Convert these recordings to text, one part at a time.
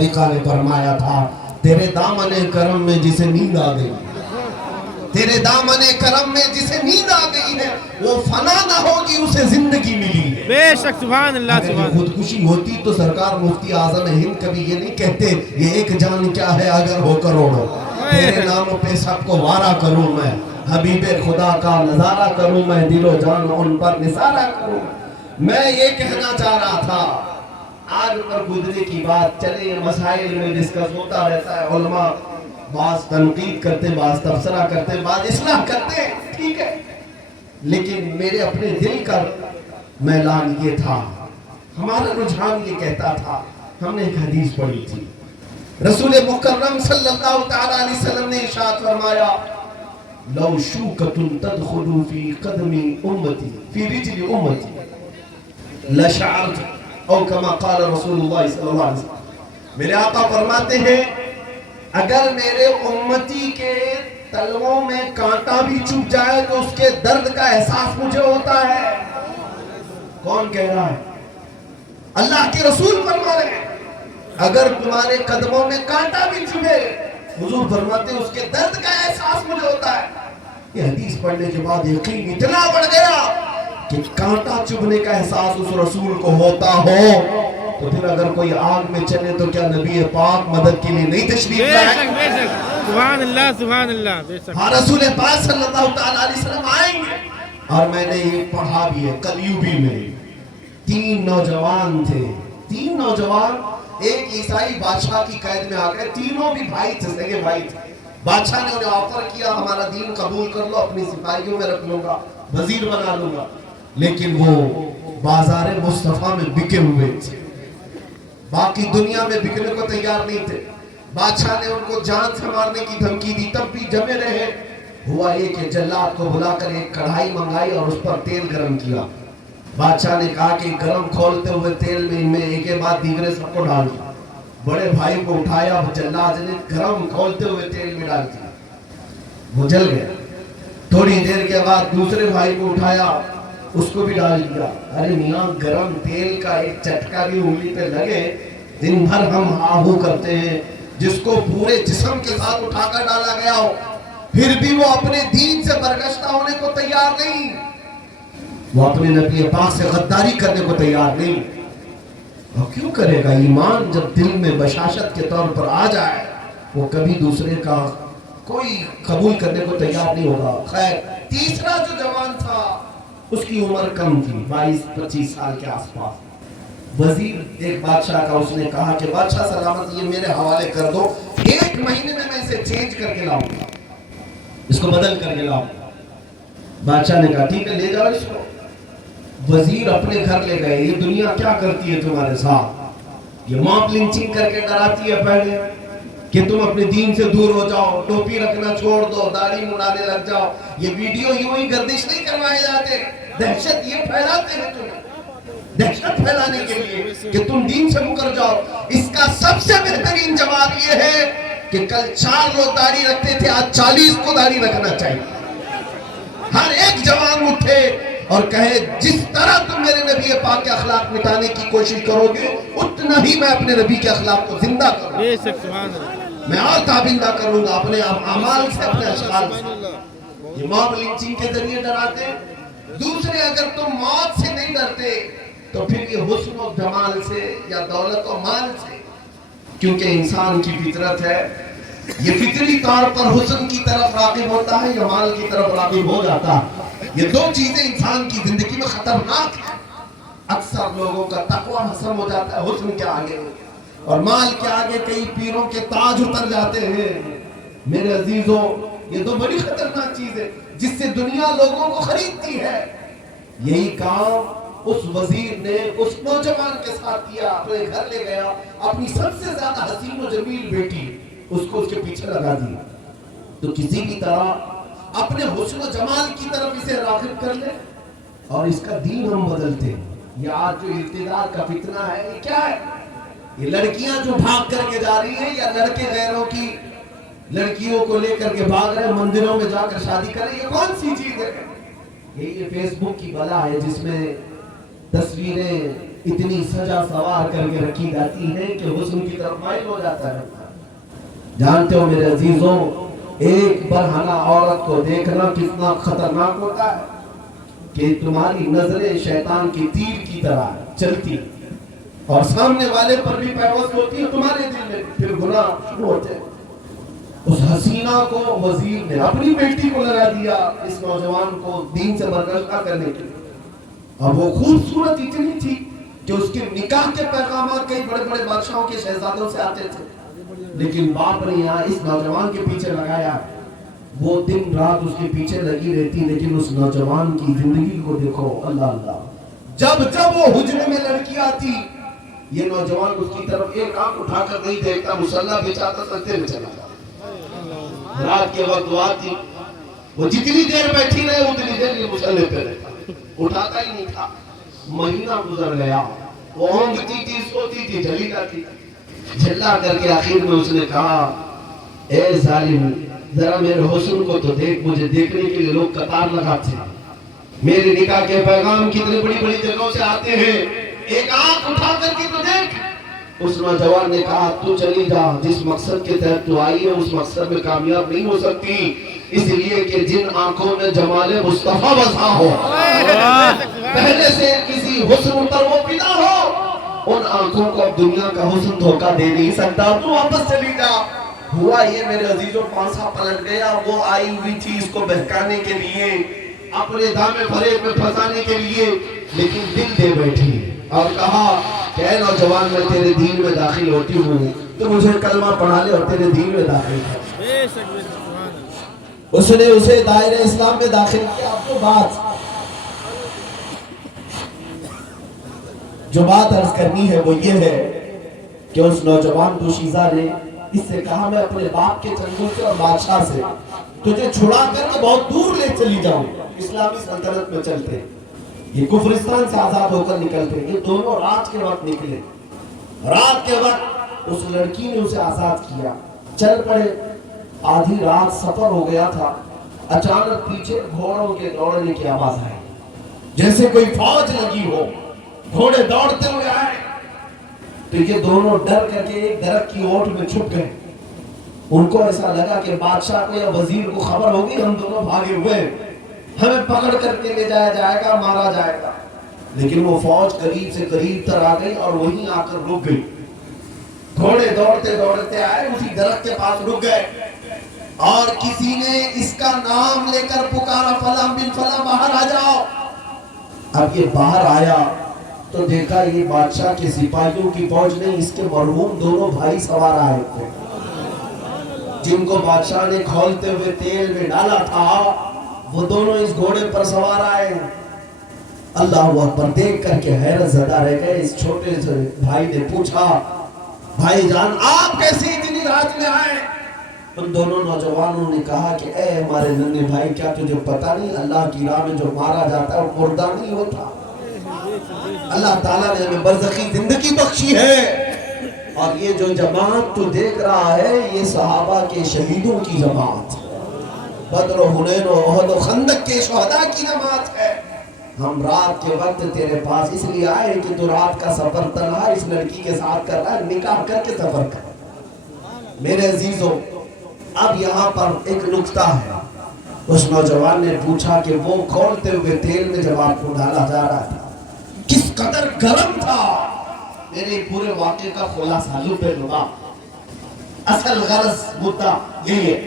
तरीका ने फरमाया था, तेरे दामने करम में जिसे नींद आ गई, तेरे दामने करम में जिसे नींद आ गई है, वो फना ना होगी, उसे जिंदगी मिली है। बेशक, सुभान अल्लाह, अगर सुभान। खुदकुशी होती तो सरकार मुफ्ती आजम हिंद कभी ये नहीं कहते, ये एक जान क्या है अगर हो करोड़ों, तेरे नाम पे सबको वारा करूं मैं, हबीबे खुदा का नजारा करूं मैं, दिलो जान उन पर निसारा करूं। मैं ये कहना चाह रहा था, आग पर गुजरे की बात चले, मसाइल में डिस्कस होता रहता है, उलमा बाज तनकीद करते, बाज तबसरा करते, बाज इस्लाह करते, ठीक है, लेकिन मेरे अपने दिल का मैलान ये था, हमारा रुझान ये कहता था। हमने एक हदीस पढ़ी थी, रसूल मुकर्रम सल्लल्लाहु तआला अलैहि वसल्लम ने इरशाद फरमाया, लौ शूकतुन तदखुलु फी कदमी उम्मती फी रिजली उम्मती लशअरत औ कमा क़ाल रसूलुल्लाह सल्लल्लाहु अलैहि वसल्लम। मेरे आका फरमाते हैं, अगर मेरे उम्मती के तलवों में कांटा भी चुभ जाए तो उसके दर्द का एहसास मुझे होता है। कौन कह रहा है? अल्लाह के रसूल फरमा रहे हैं, अगर तुम्हारे कदमों में कांटा भी चुभे, हुजूर फरमाते हैं उसके दर्द का एहसास मुझे होता है। ये हदीस पढ़ने के बाद यकीन इतना बढ़ गया कि कांटा चुभने का एहसास उस रसूल को होता हो, तो फिर अगर कोई आग में चले तो क्या नबी पाक मदद के लिए नहीं तशरीफ लाए? बेशक, बेशक, सुभान अल्लाह, सुभान अल्लाह, बेशक। हाँ, रसूल पाक सल्लल्लाहु तआला अलैहि वसल्लम आएंगे। और मैंने ये पढ़ा भी है, कलयुगी में 3 नौजवान थे, 3 नौजवान एक ईसाई बादशाह की कैद में आ गए, तीनों भी भाई थे, सगे भाई थे। बादशाह ने उन्हें ऑफर किया, हमारा दीन कबूल कर लो, अपनी सिपाहियों में रख लूंगा, वजीर बना लूंगा, लेकिन वो बाजार मुस्तफा में बिके हुए थे, बाकी दुनिया में बिकने को तैयार नहीं थे। बादशाह ने उनको जान से मारने की धमकी दी, तब भी जमे रहे। हुआ ये कि जल्लाद को बुलाकर एक कढ़ाई मंगाई और उस पर तेल गरम किया। बादशाह ने कहा कि गरम खोलते हुए तेल में इनमें एक के बाद दीगरे सबको डाल दिया। बड़े भाई को उठाया, जल्लाद ने गरम खोलते हुए तेल में डाल दिया, वो जल गया। थोड़ी देर के बाद दूसरे भाई को उठाया, उसको भी डाल दिया। अरे मियां, गरम तेल का एक चटका भी उंगली पे लगे, दिन भर हम आहू करते हैं, जिसको पूरे जिस्म के साथ उठाकर डाला गया हो, फिर भी वो अपने दीन से बरगश्ता होने को तैयार नहीं, वो अपने नबी पाक से गद्दारी करने को तैयार नहीं। और क्यों करेगा? ईमान जब दिल में बशाशत के तौर पर आ जाए, वो कभी दूसरे का कोई कबूल करने को तैयार नहीं होगा। खैर, तीसरा जो जवान था उसकी उम्र कम थी, 22-25 साल के आसपास। वजीर एक बादशाह का, उसने कहा कि बादशाह सलामत, ये मेरे हवाले कर दो, 1 महीने में मैं इसे चेंज करके लाऊंगा, इसको बदल करके लाऊंगा। बादशाह ने कहा ठीक है, ले जाओ इसको। वजीर अपने घर ले गए। ये दुनिया क्या करती है तुम्हारे साथ, ये मॉब लिंचिंग करके डराती है पहले कि तुम अपने दीन से दूर हो जाओ, टोपी रखना छोड़ दो, दाढ़ी मुड़ाने लग जाओ। ये वीडियो यूं ही गर्दिश नहीं करवाए जाते, दहशत ये फैलाते हैं तुम्हें, दहशत फैलाने के लिए कि तुम दीन से मुकर जाओ। इसका सबसे बेहतरीन जवाब ये है कि कल 4 लोग दाढ़ी रखते थे, आज 40 को दाढ़ी रखना चाहिए। हर एक जवान उठे और कहे, जिस तरह तुम मेरे नबी पाक के अखलाक मिटाने की कोशिश करोगे, उतना ही मैं अपने नबी के अखलाक को जिंदा करूंगा, मैं और ताबिंदा करूंगा अपने अमाल से, अपने अशकाल से। ये मॉब लिंचिंग के जरिए डराते हैं। दूसरे, अगर तुम मौत से नहीं डरते तो फिर ये हुस्न और जमाल से या दौलत और माल से, क्योंकि इंसान की फितरत है, ये फितरी तौर पर हुस्न की तरफ राग़िब होता है या माल की तरफ राग़िब हो जाता है। ये 2 चीजें इंसान की जिंदगी में खतरनाक है। अक्सर लोगों का तकवा हसम हो जाता है हुस्न के आगे, और माल के आगे कई पीरों के ताज उतर जाते हैं। मेरे अजीजों, ये 2 बड़ी खतरनाक चीज है जिससे दुनिया लोगों को खरीदती है। यही काम उस वजीर ने उस नौजवान के साथ किया, अपने घर ले गया, अपनी सबसे ज्यादा हसीन और जमील बेटी उसको उसके पीछे लगा दिया। तो किसी भी तरह अपने हुस्न और जमाल की तरफ इसे राग़िब कर ले और इसका दीन हम बदलते हैं। ये आज जो इल्तिजार का फितना है, ये क्या है? ये लड़कियां जो भाग करके जा रही हैं या लड़के गैरों की लड़कियों को लेकर के भाग रहे, मंदिरों में जाकर शादी करें, ये कौन सी चीज है? ये फेसबुक की बला है जिसमें तस्वीरें اتنی سجا سوار کر کے رکھی جاتی ہے کہ حسن کی طرف مائل ہو جاتا ہے۔ جانتے ہو میرے عزیزوں، ایک برہنہ عورت کو دیکھنا کتنا خطرناک ہوتا ہے کہ تمہاری نظریں شیطان کی تیر کی طرح چلتی اور سامنے والے پر بھی پیوست ہوتی ہے، تمہارے دل میں پھر گناہ شروع ہوتے ہیں۔ اس حسینہ کو وزیر نے اپنی بیٹی کو لگا دیا اس نوجوان کو دین سے برگشتہ کرنے کے لیے۔ اب وہ خوبصورت اتنی تھی کہ اس کے نکاح کے پیغامات کئی بڑے بڑے بادشاہوں کے شہزادوں سے آتے تھے، لیکن باپ نے یہاں اس نوجوان کے پیچھے لگایا۔ وہ دن رات اس کے پیچھے لگی رہتی، لیکن اس نوجوان کی زندگی کو دیکھو، اللہ اللہ، جب جب وہ حجرے میں لڑکی آتی، یہ نوجوان اس کی طرف ایک آنکھ اٹھا کر نہیں دیکھتا، مصلی بچھاتا سجدے میں چلا جاتا۔ رات کے وقت دعا تھی، وہ جتنی دیر بیٹھی رہے اتنی دیر یہ مصلی پہ رہتا، اٹھاتا ہی نہیں تھا۔ مہینہ گزر گیا، وہ اونگتی تھی، سوتی تھی، جلی جاتی تھی۔ جھلا کر کے آخر میں اس نے کہا، اے ظالم، ذرا میرے حسن کو تو دیکھ، مجھے دیکھنے کے لیے لوگ قطار لگاتے ہیں، میرے نکاح کے پیغام کتنے بڑی بڑی جگہوں سے آتے ہیں، ایک آنکھ اٹھا کر کے تو دیکھ۔ اس نوجوان نے کہا، تو چلی جا، جس مقصد کے تحت تو آئی ہے اس مقصد میں کامیاب نہیں ہو سکتی، اس لیے کہ جن آنکھوں میں جمال مصطفیٰ بسا ہو، پہلے سے کسی حسن پر وہ فدا ہو، ان آنکھوں کو اب دنیا کا حسن دھوکہ دے نہیں سکتا، تو واپس چلی جا۔ ہوا یہ میرے عزیزوں، پانسا پلٹ گیا، وہ آئی ہوئی تھی اس کو بہکانے کے لیے، اپنے دامے فریب میں پھنسانے کے لیے، لیکن دل دے بیٹھی اور کہا کہ اے نوجوان، میں تیرے دین میں داخل ہوتی ہوں، تو مجھے کلمہ پڑھا لے اور تیرے دین میں داخل کر۔ اس نے اسے دائرہ اسلام میں داخل کیا۔ اب تو جو بات عرض کرنی ہے وہ یہ ہے کہ اس نوجوان دوشیزہ نے اس سے کہا، میں اپنے باپ کے چنگل سے اور بادشاہ سے تجھے چھڑا کر کے بہت دور لے چلی جاؤں، اسلامی سلطنت میں چلتے، یہ کفرستان سے آزاد ہو کر نکلتے۔ یہ دونوں رات کے وقت نکلے، رات کے وقت اس لڑکی نے اسے آزاد کیا، چل پڑے۔ آدھی رات سفر ہو گیا تھا، اچانک پیچھے گھوڑوں کے دوڑنے کی آواز آئی، جیسے کوئی فوج لگی ہو، گھوڑے دوڑتے ہوئے آئے۔ تو یہ دونوں ڈر کر کے ایک درخت کی اوٹ میں چھپ گئے۔ ان کو ایسا لگا کہ بادشاہ کو یا وزیر کو خبر ہوگی ہم دونوں بھاگے ہوئے، ہمیں پکڑ کر کے لے جایا جائے گا، مارا جائے گا۔ لیکن وہ فوج قریب سے قریب تر آ گئی اور وہیں آ کر رک گئی۔ گھوڑے دوڑتے دوڑتے آئے، اسی درخت کے پاس رک گئے، اور کسی نے اس کا نام لے کر پکارا، فلاں بن فلاں، باہر آ جاؤ۔ اب یہ باہر آیا تو دیکھا یہ بادشاہ کے سپاہیوں کی فوج نہیں، اس کے مرحوم دونوں بھائی سوار آئے تھے، جن کو بادشاہ نے کھولتے ہوئے تیل میں ڈالا تھا، وہ دونوں اس گھوڑے پر سوار آئے۔ اللہ اکبر، دیکھ کر کے حیرت زدہ رہ گئے۔ اس چھوٹے سے بھائی نے پوچھا، بھائی جان آپ کیسے اتنی رات میں آئے؟ ان دونوں نوجوانوں نے کہا کہ اے ہمارے ننھے بھائی، کیا تجھے پتہ نہیں اللہ کی راہ میں جو مارا جاتا ہے وہ مردہ نہیں ہوتا؟ اللہ تعالیٰ نے ہمیں برزخی زندگی بخشی ہے، اور یہ جو جماعت تو دیکھ رہا ہے یہ صحابہ کے شہیدوں کی جماعت، بدر و حنین و احد و خندق کے شہداء کی جماعت ہے۔ ہم رات کے وقت تیرے پاس اس لیے آئے کہ تو رات کا سفر تنہا اس لڑکی کے ساتھ کر رہا ہے، نکاح کر کے سفر کر۔ میرے عزیزوں، اب یہاں پر ایک نکتہ ہے۔ اس نوجوان نے پوچھا کہ وہ کھولتے ہوئے تیل میں جب آپ کو ڈالا جا رہا تھا کس قدر گرم تھا؟ میرے پورے واقعے کا خلاصہ لب لبا، اصل غرض مدعا یہ ہے،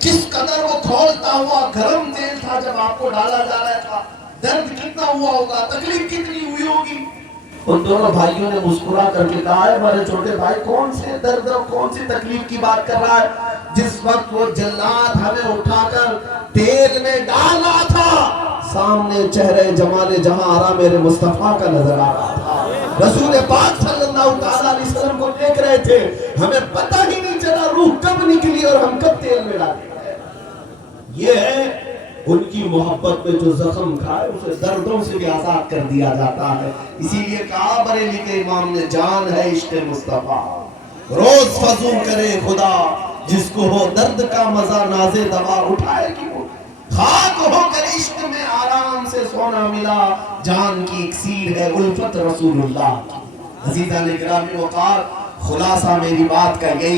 کس قدر وہ کھولتا ہوا گرم تیل تھا جب آپ کو ڈالا جا رہا تھا، درد کتنا ہوا ہوگا، تکلیف کتنی ہوئی ہوگی۔ ان دونوں بھائیوں نے مسکرا کر کے کہا ہے ہمارے چھوٹے بھائی کون سے درد اور کون سی تکلیف کی بات کر رہا ہے؟ جس وقت وہ جلاد ہمیں اٹھا کر تیل میں ڈال رہا تھا، سامنے چہرے جمال جہاں آرا میرے مصطفیٰ کا نظر آ رہا تھا، رسول پاک صلی اللہ علیہ وسلم کو دیکھ رہے تھے، ہمیں پتہ ہی نہیں چلا روح کب نکلی اور ہم کب تیل میں ڈالے۔ یہ ہے ان کی محبت میں جو زخم کھائے اسے دردوں سے بھی آزاد کر دیا جاتا ہے۔ اسی لیے کہا بریلی کے امام نے، جان ہے عشق مصطفیٰ روز فضول کرے خدا، جس کو ہو درد کا مزہ نازے دوا اٹھائے کیوں، خاک ہو کر عشق میں آرام سے سے سونا ملا، جان کی اکسیر ہے الفت رسول اللہ کی۔ عزیزان گرامی وقار، خلاصہ میری بات کا یہی